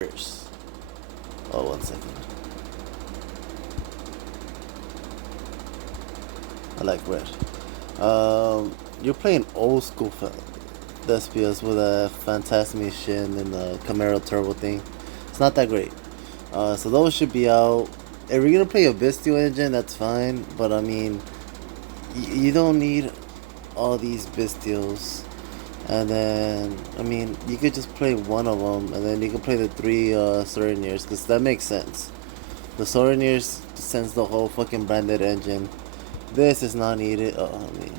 First. Oh, 1 second. I like red. You're playing old school Despias with a Fantasmic Shin and the Camaro Turbo thing. It's not that great. So those should be out. If you're gonna play a Bistio engine, that's fine. But I mean, you don't need all these Bistios. And then, I mean, you could just play one of them, and then you can play the three Soriniers, because that makes sense. The Soriniers sends the whole fucking branded engine. This is not needed. Oh, I mean,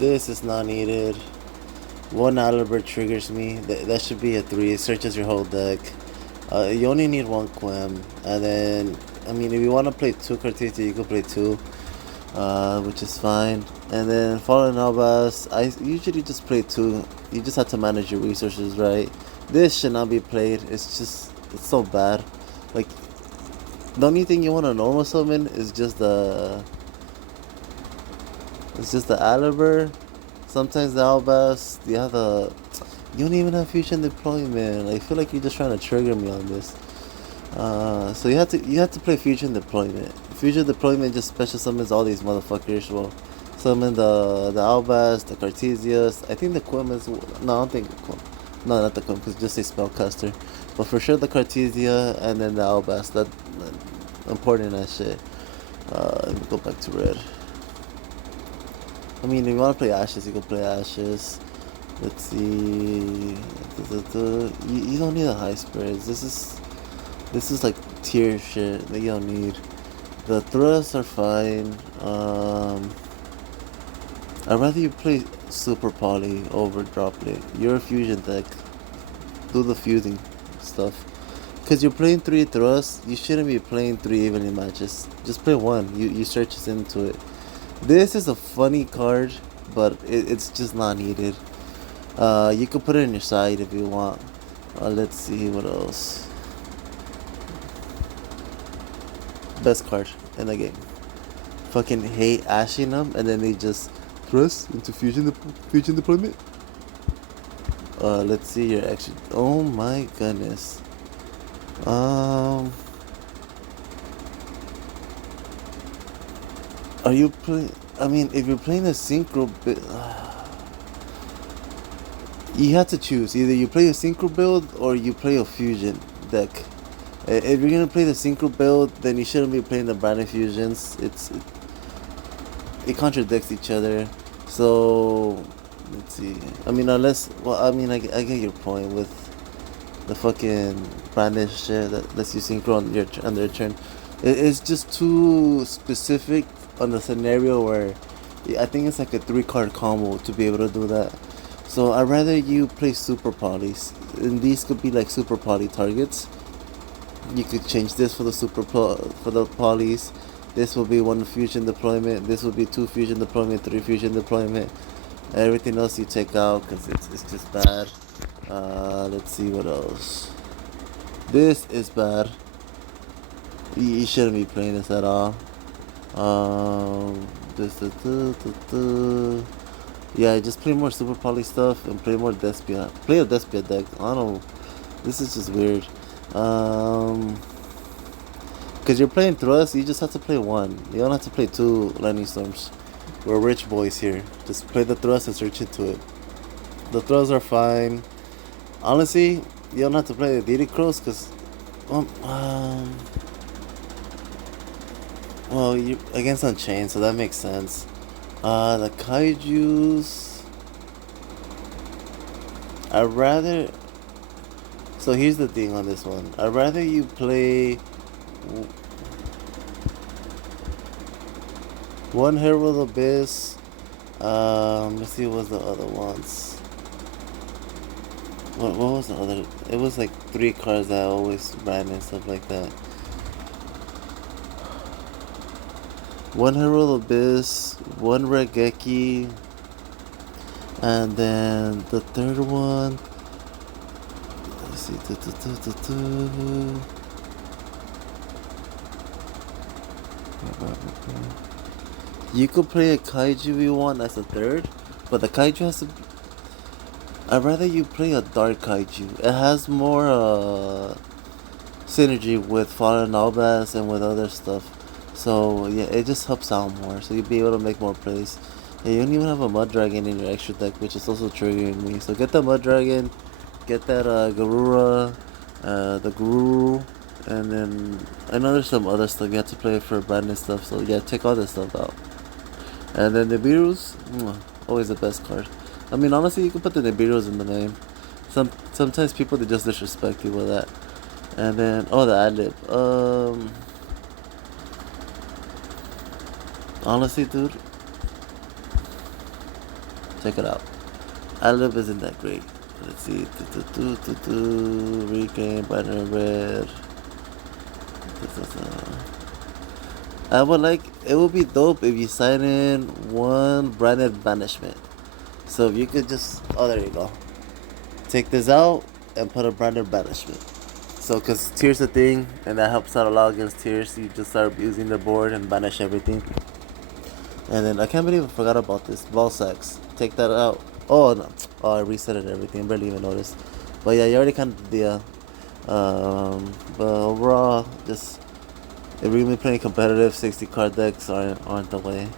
this is not needed. One Alibert triggers me. That should be a 3. It searches your whole deck. You only need one Quem. And then, I mean, if you want to play 2 Cartita, you can play 2. Which is fine. And then Fallen Albas, I usually just play 2. You just have to manage your resources right. This should not be played. It's so bad. Like, the only thing you want to normal summon is just the Alibur. Sometimes the Albas. You don't even have fusion deployment. I feel like you're just trying to trigger me on this. So you have to play fusion deployment. Fusion deployment just special summons all these motherfuckers. Well, summon the Albas, the Cartesias. I think the Quim is no. I don't think the Quim. No, not the Quim, because just a spellcaster. But for sure the Cartesia and then the Albas. That important as shit. Let me go back to red. I mean, if you want to play Ashes, you can play Ashes. Let's see. You don't need a high spreads. This is like tier shit that you don't need. The thrusts are fine. I'd rather you play Super Poly over Droplet. You're a fusion deck. Do the fusing stuff. Because you're playing 3 thrusts, you shouldn't be playing 3 evenly matches. Just play 1. You search into it. This is a funny card, but it's just not needed. You can put it in your side if you want. Let's see what else. Best card in the game. Fucking hate ashing them, and then they just thrust into fusion deployment. Let's see your action. Oh my goodness. Are you playing? I mean, if you're playing a synchro build, you have to choose. Either you play a synchro build or you play a fusion deck. If you're gonna play the synchro build, then you shouldn't be playing the branded fusions. It contradicts each other. So let's see. I mean, unless I get your point with the fucking branded shit that lets you synchro on their turn. It's just too specific on the scenario where I think it's like a 3-card combo to be able to do that. So I'd rather you play super polys, and these could be like super poly targets. You could change this for the for the polys. This will be 1 fusion deployment. This will be 2 fusion deployment, 3 fusion deployment. Everything else you take out because it's just bad. Let's see what else. This is bad. You shouldn't be playing this at all. Yeah, just play more super poly stuff and play more Despia. Play a Despia deck. I don't know. This is just weird. Because you're playing Thrust, you just have to play 1. You don't have to play 2 Lightning Storms. We're rich boys here. Just play the Thrust and search into it. The throws are fine. Honestly, you don't have to play the Diddy Crows because, well, you against Unchained, so that makes sense. The Kaijus, I'd rather. So here's the thing on this one. I'd rather you play 1 Herald Abyss. Let's see what was the other ones. What was the other? It was like 3 cards that I always ran and stuff like that. 1 Herald Abyss, 1 Regeki, and then the third one. Let's see. You could play a Kaiju if you want as a third, but the Kaiju has to. I'd rather you play a Dark Kaiju. It has more synergy with Fallen Albas and with other stuff. So yeah, it just helps out more. So you'll be able to make more plays. And you don't even have a Mud Dragon in your extra deck, which is also triggering me. So get the Mud Dragon, get that Garura, the Guru, and then I know there's some other stuff you have to play for branded stuff. So yeah, take all this stuff out. And then Nibiru's, always the best card. I mean, honestly, you can put the Nibiru's in the name. Sometimes people they just disrespect you with that. And then the ad-lib. Honestly, dude, check it out. Ad-lib isn't that great. Let's see. Regain, Banner Red. I would like. It would be dope if you sign in one branded banishment. So if you could just. Oh, there you go. Take this out and put a branded banishment. So, because Tears a thing, and that helps out a lot against Tears. You just start using the board and banish everything. And then I can't believe I forgot about this. Ball sacks. Take that out. Oh no. Oh, I reset it and everything. I barely even noticed. But yeah, you already kind of did the deal. But overall, just if we're gonna be playing competitive, 60 card decks aren't the way.